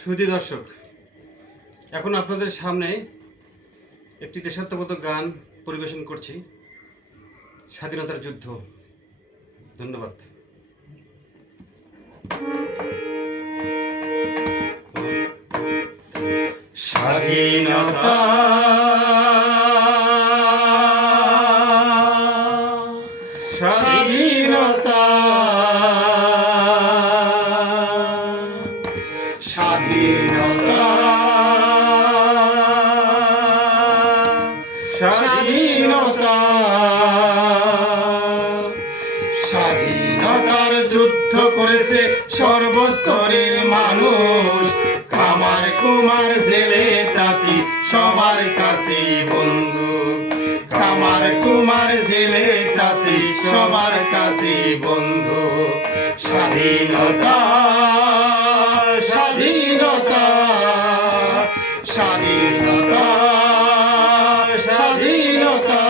সুধী দর্শক, এখন আপনাদের সামনে একটি দেশাত্মবোধক গান পরিবেশন করছি, স্বাধীনতার যুদ্ধ। ধন্যবাদ। স্বাধীনতা স্বাধীনতা স্বাধীনতা স্বাধীনতা স্বাধীনতার যুদ্ধ করেছে সর্বস্তরের মানুষ। খামার কুমার জেলে তাঁতি সবার কাছে বন্ধু। খামার কুমার জেলে তাঁতি সবার কাছে বন্ধু। স্বাধীনতা স্বাধীনতা স্বাধীনতা স্বাধীনতা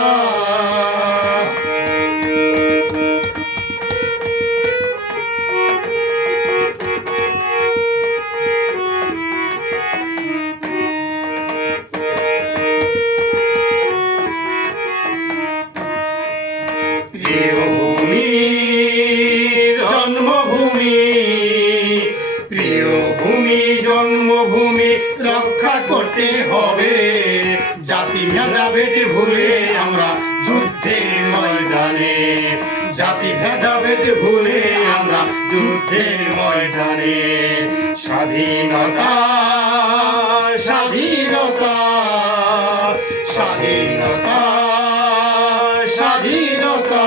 প্রিয়ভূমি জন্মভূমি, প্রিয়ভূমি জন্মভূমি রক্ষা করতে হবে। জাতি ভেদাভেদ ভুলে আমরা যুদ্ধের ময়দানে, জাতি ভেদাভেদ ভুলে আমরা যুদ্ধের ময়দানে। স্বাধীনতা স্বাধীনতা স্বাধীনতা স্বাধীনতা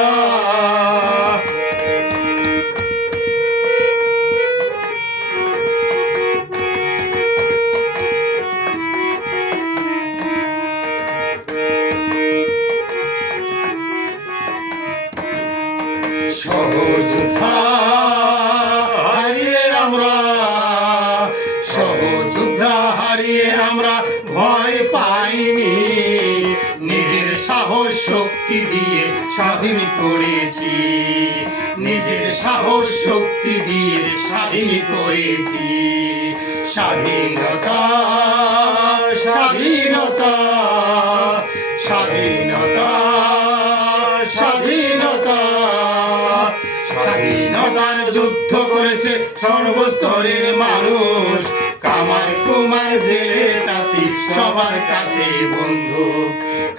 সহযোদ্ধা হারিয়ে আমরা, সহযোদ্ধা হারিয়ে আমরা ভয় পাইনি। নিজের সাহস শক্তি দিয়ে স্বাধীন করেছি, নিজের সাহস শক্তি দিয়ে স্বাধীন করেছি। স্বাধীনতা স্বাধীনতা স্বাধীনতা স্বাধীনতা স্বাধীনতার যুদ্ধ করেছে সর্বস্তরের মানুষ। কামার কুমার জেলে তাঁতি সবার কাছে বন্দুক।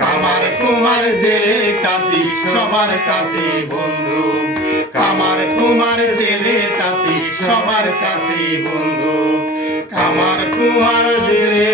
কামার কুমার জেলে তাঁতি সবার কাছে বন্দুক। কামার কুমার জেলে তাঁতি সবার কাছে বন্দুক। কামার কুমার জেলে